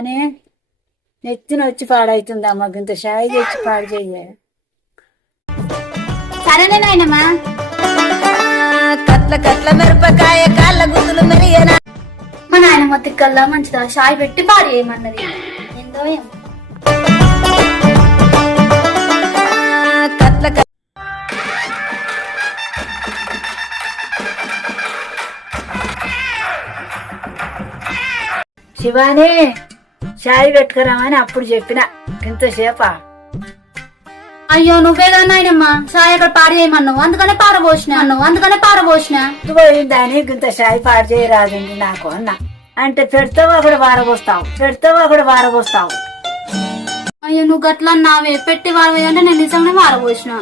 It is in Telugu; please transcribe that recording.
శివాని నెత్తిన వచ్చి పాడైతుందమ్మా, ఇంత షాయి తెచ్చి పాడు చెయ్య. సరేనే నాయనమ్మా. కట్ల కట్ల మిరపకాయ కాళ్ళ గుద్దులు మెరియనా. మా నాయనమ్మ తిక్కల్లా మంచిదా షాయి పెట్టి పాడు చేయమన్నది. ఏందో ఏం కట్ల శివాని షాయి పెట్టుకురామని అప్పుడు చెప్పిన, ఇంతసేపా? అయ్యో నువ్వేగా నాయనమ్మా షాయి అక్కడ పాడు చేయమన్నావు, అందుకనే పారబోసిన పోయిందని ఇంత షాయి పాడు చేయరాదండి నాకు అన్న. అంటే పెడతావు అక్కడ వారబోస్తావు. అయ్యో నువ్వు గట్లా నావే పెట్టి వారవేయంటే నేను నిజంగానే వారబోసిన.